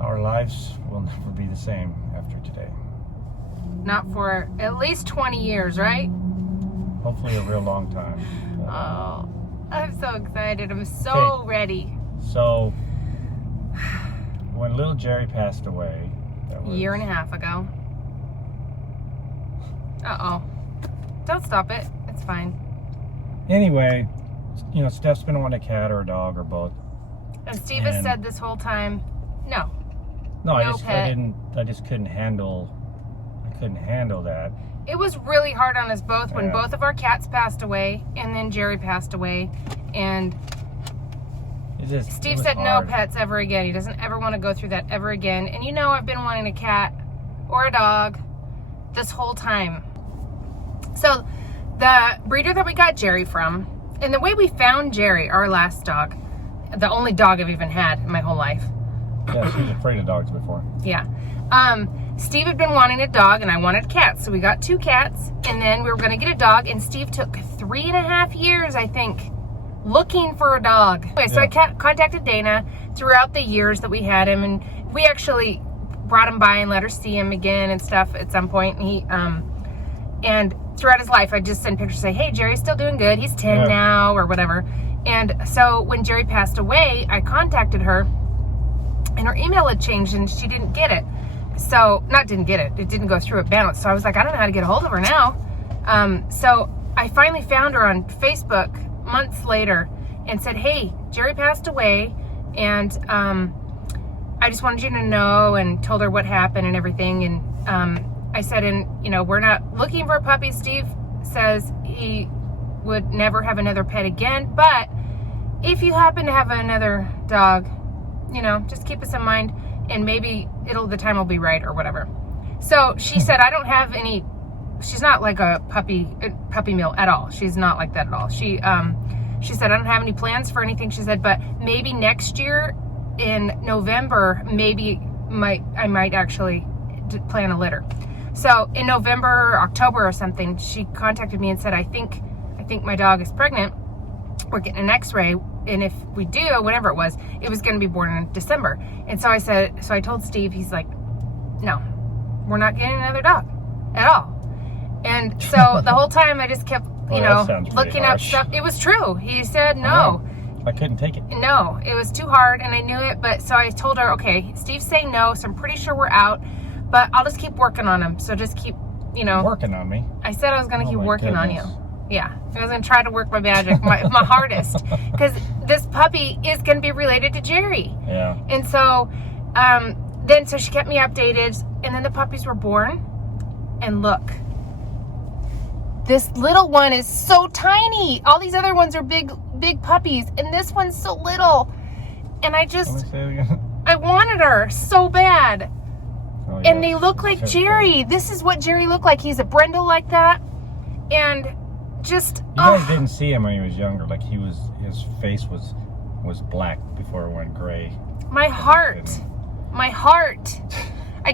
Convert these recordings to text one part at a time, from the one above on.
Our lives will never be the same after today. Not for at least 20 years, right? Hopefully a real long time. Oh, I'm so excited. I'm so ready. So, when little Jerry passed away, that was... A year and a half ago. Uh-oh. Don't stop it. It's fine. Anyway, you know, Steph's been wanting a cat or a dog or both. And Steve has said this whole time, no. No, I just couldn't handle that. It was really hard on us both when both of our cats passed away and then Jerry passed away. And Steve said no pets ever again. He doesn't ever want to go through that ever again. And you know, I've been wanting a cat or a dog this whole time. So the breeder that we got Jerry from, and the way we found Jerry, our last dog, the only dog I've even had in my whole life. Yeah, she was afraid of dogs before. Yeah. Steve had been wanting a dog and I wanted cats. So we got 2 cats and then we were going to get a dog, and Steve took 3.5 years, I think, looking for a dog. Anyway, so I contacted Dana throughout the years that we had him, and we actually brought him by and let her see him again and stuff at some point. And he, and throughout his life, I just send pictures, say, hey, Jerry's still doing good. He's 10 now or whatever. And so when Jerry passed away, I contacted her and her email had changed and she didn't get it. So, it didn't go through, it bounced. So I was like, I don't know how to get a hold of her now. So I finally found her on Facebook months later and said, hey, Jerry passed away and I just wanted you to know, and told her what happened and everything. And I said, and you know, we're not looking for a puppy. Steve says he would never have another pet again, but if you happen to have another dog, you know, just keep us in mind and maybe the time will be right or whatever. So she said, I don't have any, she's not like a puppy mill at all. She's not like that at all. She said, I don't have any plans for anything. She said, but maybe next year in November, maybe I might actually plan a litter. So in November, October or something, she contacted me and said, I think my dog is pregnant. We're getting an x-ray. And if we do, whatever it was going to be born in December. And so I told Steve, he's like, no, we're not getting another dog at all. And so the whole time I just kept, looking up stuff. It was true. He said no. I couldn't take it. No, it was too hard and I knew it. But so I told her, okay, Steve's saying no, so I'm pretty sure we're out, but I'll just keep working on him. So just keep, working on me. I said I was going to keep working on you. Yeah, I was going to try to work my magic, my hardest, because this puppy is going to be related to Jerry. Yeah. And so, so she kept me updated, and then the puppies were born, and look, this little one is so tiny. All these other ones are big puppies, and this one's so little, and I wanted her so bad. Oh, yeah. And they look like Jerry. This is what Jerry looked like. He's a brindle like that, and just you guys didn't see him when he was younger. Like his face was black before it went gray. My heart. I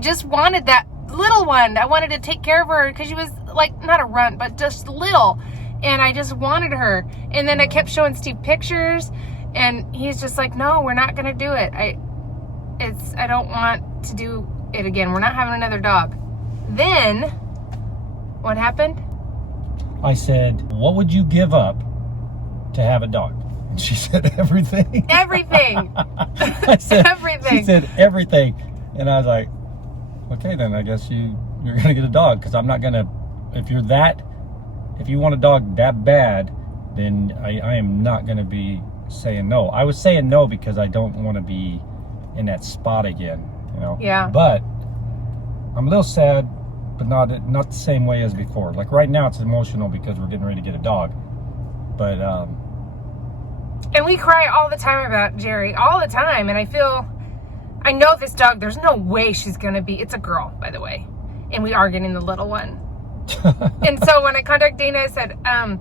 just wanted that little one. I wanted to take care of her because she was like not a runt, but just little, and I just wanted her. And then I kept showing Steve pictures, and he's just like, no, we're not gonna do it. I don't want to do it again. We're not having another dog. Then what happened? I said, what would you give up to have a dog? And she said, everything. Everything. I said, everything. She said, everything. And I was like, okay, then I guess you're going to get a dog. Because I'm not going to, if you want a dog that bad, then I am not going to be saying no. I was saying no because I don't want to be in that spot again, Yeah. But I'm a little sad, but not the same way as before. Like right now it's emotional because we're getting ready to get a dog. But and we cry all the time about Jerry, all the time, and I know this dog, there's no way she's gonna be, it's a girl, by the way, and we are getting the little one. And so when I contacted Dana, I said, I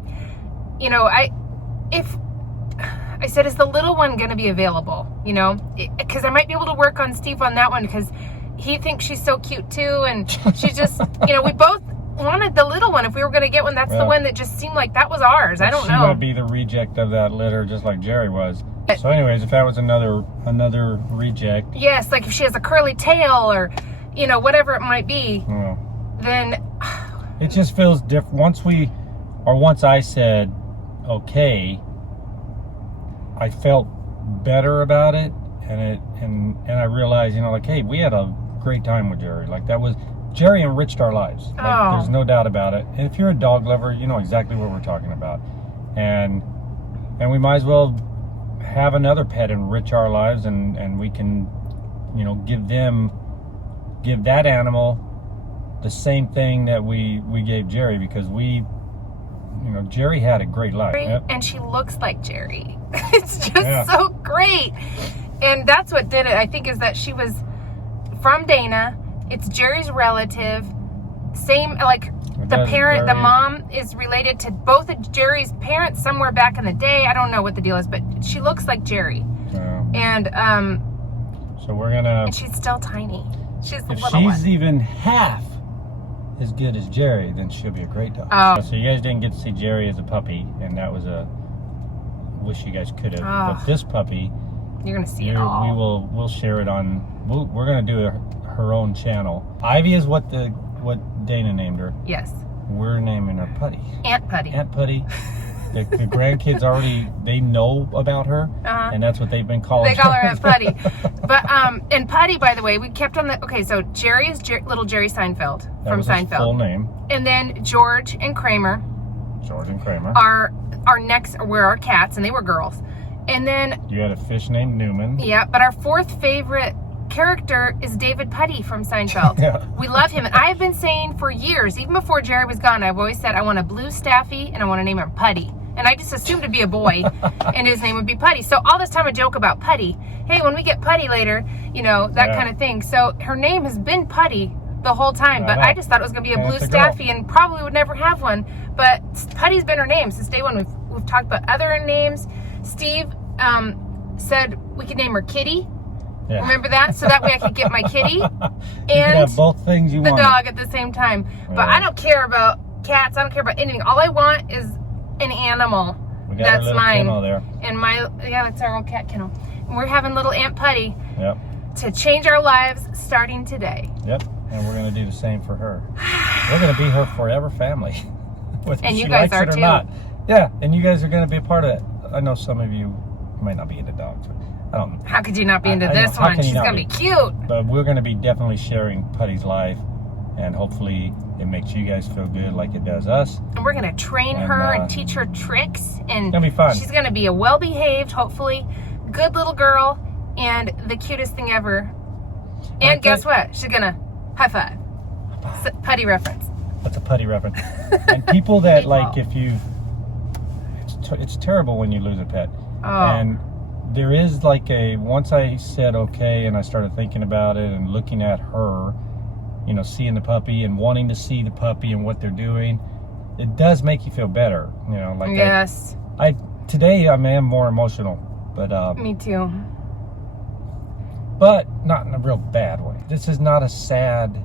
said, is the little one gonna be available? Because I might be able to work on Steve on that one because he thinks she's so cute too, and she's just, we both wanted the little one. If we were going to get one, that's the one that just seemed like that was ours. I don't know. She might be the reject of that litter, just like Jerry was. So anyways, if that was another reject. Yes, like if she has a curly tail or, you know, whatever it might be, then... It just feels different. Once I said, okay, I felt better about it. And I realized, you know, like, hey, we had a great time with Jerry. Like, Jerry enriched our lives. Like, there's no doubt about it. And if you're a dog lover, you know exactly what we're talking about. And we might as well have another pet enrich our lives, and we can, you know, give that animal the same thing that we gave Jerry, because Jerry had a great life. And she looks like Jerry. It's just so great. And that's what did it, I think, is that she was from Dana. It's Jerry's relative. Same, like, the mom is related to both of Jerry's parents somewhere back in the day. I don't know what the deal is, but she looks like Jerry. And, so we're gonna... And she's still tiny. She's the if little one. she's even half as good as Jerry, then she'll be a great dog. So you guys didn't get to see Jerry as a puppy, and that was wish you guys could have. But this puppy... You're gonna see it all. We'll share it on. We're gonna do her own channel. Ivy is what Dana named her. Yes. We're naming her Putty. Aunt Putty. Aunt Putty. The grandkids they know about her, and that's what they've been calling her. They call her Aunt Putty. But and Putty, by the way, we kept on the. Okay, so Jerry is little Jerry Seinfeld from Seinfeld. His full name. And then George and Kramer. Are our next were our cats, and they were girls. And then you had a fish named Newman. Yeah, but our fourth favorite character is David Putty from Seinfeld. We love him, and I've been saying for years, even before Jerry was gone, I've always said I want a blue Staffy and I want to name him Putty. And I just assumed it'd be a boy and his name would be Putty. So all this time I joke about Putty. Hey, when we get Putty later, you know, that kind of thing. So her name has been Putty the whole time, but I just thought it was gonna be a blue Staffy and probably would never have one. But Putty's been her name since day one. We've talked about other names. Steve said we could name her Kitty. Yeah. Remember that? So that way I could get my kitty and have both things you the dog at the same time. But I don't care about cats. I don't care about anything. All I want is an animal. That's mine. There. And that's our old cat kennel. And we're having little Aunt Putty to change our lives starting today. Yep. And we're going to do the same for her. We're going to be her forever family. Whether and you she guys likes are it or too. Not. Yeah, and you guys are going to be a part of it. I know some of you might not be into dogs. But I don't. How could you not be into this one? She's going to be cute. But we're going to be definitely sharing Putty's life, and hopefully it makes you guys feel good like it does us. And we're going to train her and teach her tricks. And it's going to be fun. She's going to be a well-behaved, hopefully, good little girl, and the cutest thing ever. And guess what? She's going to high five. Putty reference. That's a Putty reference. And people that, like, if you... It's terrible when you lose a pet. And there is like once I said okay and I started thinking about it and looking at her, you know, seeing the puppy and wanting to see the puppy and what they're doing, it does make you feel better, you know. Like yes. Today I am more emotional, but me too. But not in a real bad way. This is not a sad.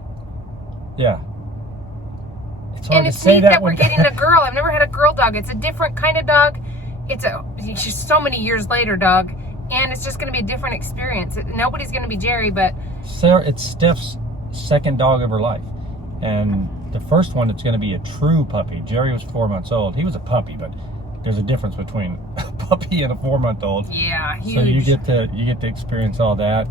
Yeah. It's hard and it's to say neat that we're when... getting a girl. I've never had a girl dog. It's a different kind of dog. It's just so many years later dog, and it's just going to be a different experience. Nobody's going to be Jerry, but Sarah, it's Steph's second dog of her life, and the first one it's going to be a true puppy. Jerry was 4 months old. He was a puppy, but there's a difference between a puppy and a 4-month-old. Yeah, huge. So you get to experience all that,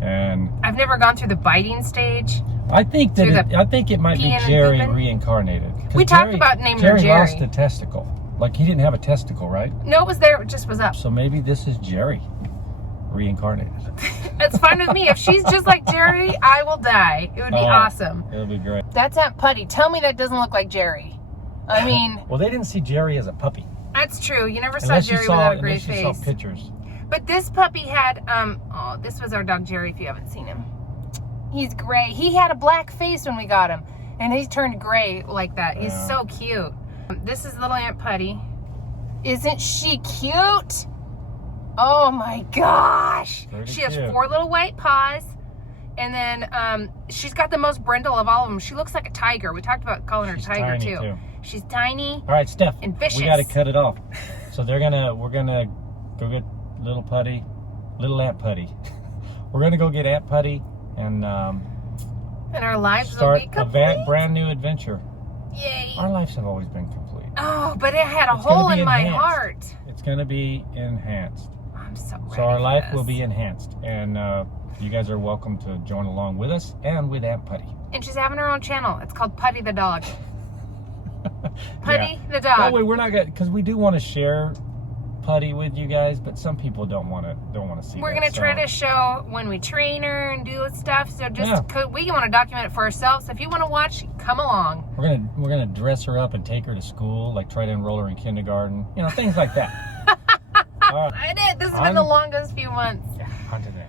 and I've never gone through the biting stage. I think it might be Jerry reincarnated. We talked about naming her Jerry. Jerry lost a testicle. Like, he didn't have a testicle, right? No, it was there. It just was up. So maybe this is Jerry reincarnated. It's fine with me. If she's just like Jerry, I will die. It would be awesome. It'll be great. That's Aunt Putty. Tell me that doesn't look like Jerry. I mean... Well, they didn't see Jerry as a puppy. That's true. You never saw Jerry without a gray face. Unless you saw pictures. But this puppy had... this was our dog Jerry, if you haven't seen him. He's gray. He had a black face when we got him. And he's turned gray like that. He's so cute. This is little Aunt Putty. Isn't she cute? Oh my gosh. She has 4 little white paws. And then she's got the most brindle of all of them. She looks like a tiger. We talked about calling her Tiger too. She's tiny. All right, Steph. And vicious. We got to cut it off. So we're gonna go get little Putty, little Aunt Putty. We're gonna go get Aunt Putty and our lives start will be complete. a brand new adventure. Yay! Our lives have always been complete. Oh, but it had a hole in my heart. It's gonna be enhanced. I'm so ready. So our life for will this. be enhanced, and you guys are welcome to join along with us and with Aunt Putty. And she's having her own channel. It's called Putty the Dog. Putty the Dog. That way we're not gonna, because we do want to share Putty with you guys, but some people don't want to see. We're gonna try to show when we train her and do stuff. So just we want to document it for ourselves. So if you want to watch, come along. We're gonna dress her up and take her to school, like try to enroll her in kindergarten, things like that. I did. This has been the longest few months. Yeah, on to the